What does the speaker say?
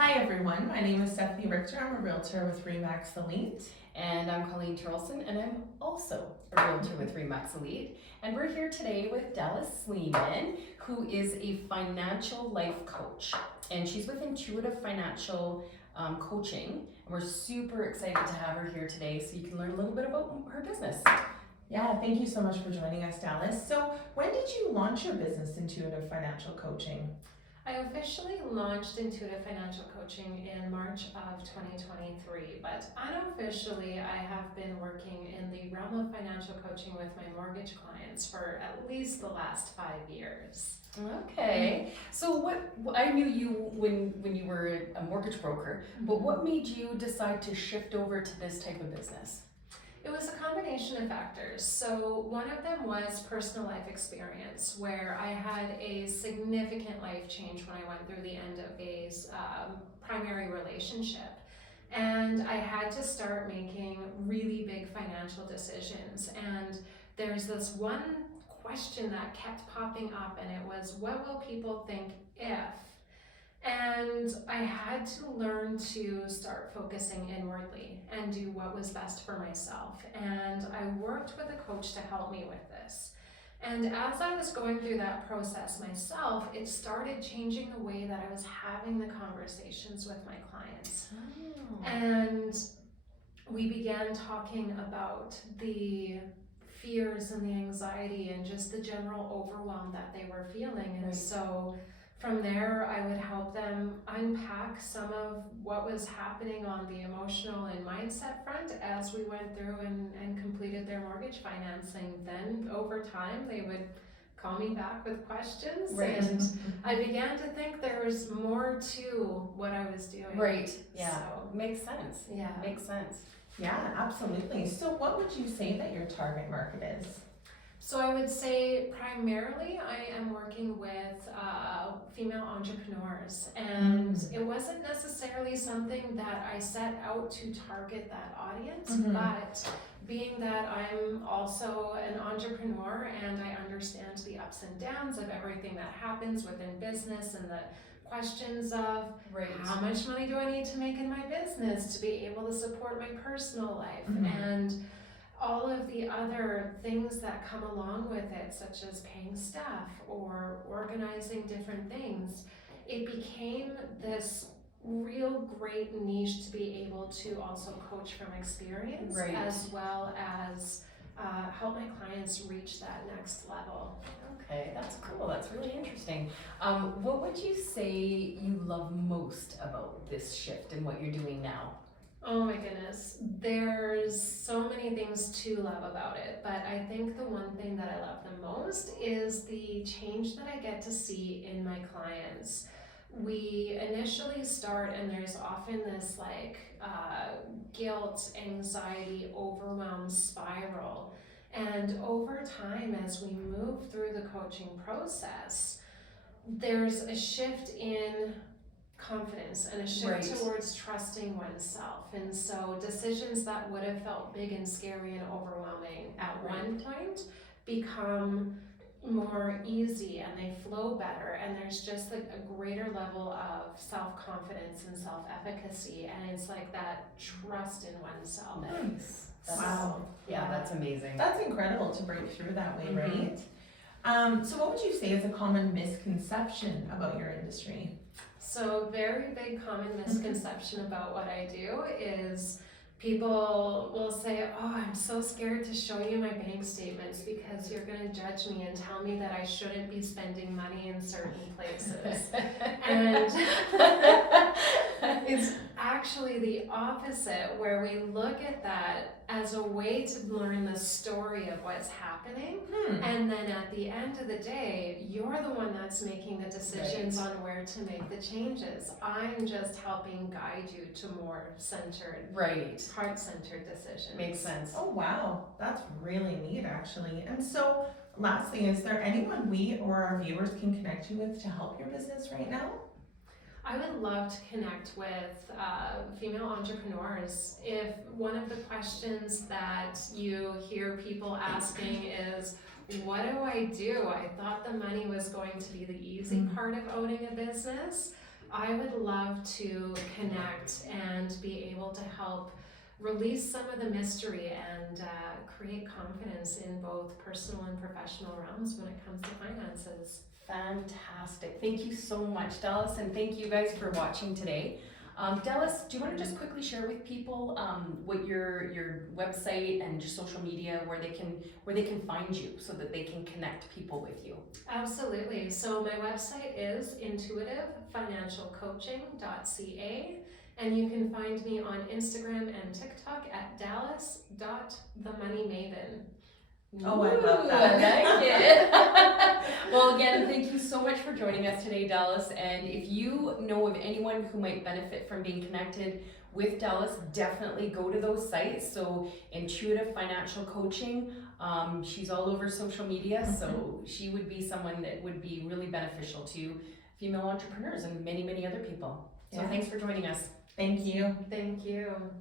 Hi everyone, my name is Stephanie Richter. I'm a realtor with Remax Elite. And I'm Colleen Turlson, and I'm also a realtor with Remax Elite. And we're here today with Dallas Sleeman, who is a financial life coach. And she's with Intuitive Financial Coaching. And we're super excited to have her here today so you can learn a little bit about her business. Yeah, thank you so much for joining us, Dallas. So when did you launch your business, Intuitive Financial Coaching? I officially launched Intuitive Financial Coaching in March of 2023, but unofficially I have been working in the realm of financial coaching with my mortgage clients for at least the last 5 years. Okay, so what I knew you when you were a mortgage broker, but what made you decide to shift over to this type of business? It was a combination of factors. So one of them was personal life experience, where I had a significant life change when I went through the end of a primary relationship. And I had to start making really big financial decisions. And there's this one question that kept popping up, and it was, what will people think if? And I had to learn to start focusing inwardly and do what was best for myself. And I worked with a coach to help me with this. And as I was going through that process myself, it started changing the way that I was having the conversations with my clients. Oh. And we began talking about the fears and the anxiety and just the general overwhelm that they were feeling. And so from there, I would help them unpack some of what was happening on the emotional and mindset front as we went through and completed their mortgage financing. Then over time, they would call me back with questions, and I began to think there was more to what I was doing. Right, yeah, So, makes sense. Yeah. Makes sense. Yeah, absolutely. So what would you say that your target market is? So I would say primarily I am working with female entrepreneurs, and it wasn't necessarily something that I set out to target that audience, but being that I'm also an entrepreneur and I understand the ups and downs of everything that happens within business and the questions of how much money do I need to make in my business to be able to support my personal life, and all of the other things that come along with it, such as paying staff or organizing different things. It became this real great niche to be able to also coach from experience, as well as help my clients reach that next level. Okay, that's cool. That's really interesting. What would you say you love most about this shift and what you're doing now? Oh my goodness, there's so many things to love about it, but I think the one thing that I love the most is the change that I get to see in my clients. We initially start, and there's often this guilt, anxiety, overwhelm spiral. And over time, as we move through the coaching process, there's a shift in confidence and a shift towards trusting oneself. And so decisions that would have felt big and scary and overwhelming at one point become more easy, and they flow better, and there's just like a greater level of self-confidence and self-efficacy, and it's like that trust in oneself. Nice. Wow. Yeah, that's amazing. That's incredible to break through that way, right? So what would you say is a common misconception about your industry? So a very big common misconception about what I do is people will say, oh, I'm so scared to show you my bank statements because you're going to judge me and tell me that I shouldn't be spending money in certain places. And it's actually the opposite, where we look at that as a way to learn the story of what's happening. And then at the end of the day, you're the one that's making the decisions on where to make the changes. I'm just helping guide you to more centered, heart-centered decisions. Makes sense. Oh wow, that's really neat actually. And so lastly, is there anyone we or our viewers can connect you with to help your business right now? I would love to connect with female entrepreneurs. If one of the questions that you hear people asking is, what do? I thought the money was going to be the easy part of owning a business. I would love to connect and be able to help release some of the mystery and create confidence in both personal and professional realms when it comes to finances. Fantastic. Thank you so much, Dallas, and thank you guys for watching today. Dallas, do you want to just quickly share with people what your website and your social media, where they can find you so that they can connect people with you? Absolutely. So my website is intuitivefinancialcoaching.ca, and you can find me on Instagram and TikTok at dallas.themoneymaven. Oh, I love that. I like it. Well, again, thank you so much for joining us today, Dallas. And if you know of anyone who might benefit from being connected with Dallas, definitely go to those sites. So Intuitive Financial Coaching, she's all over social media, so she would be someone that would be really beneficial to female entrepreneurs and many, many other people. So Yeah. thanks for joining us. Thank you. Thank you.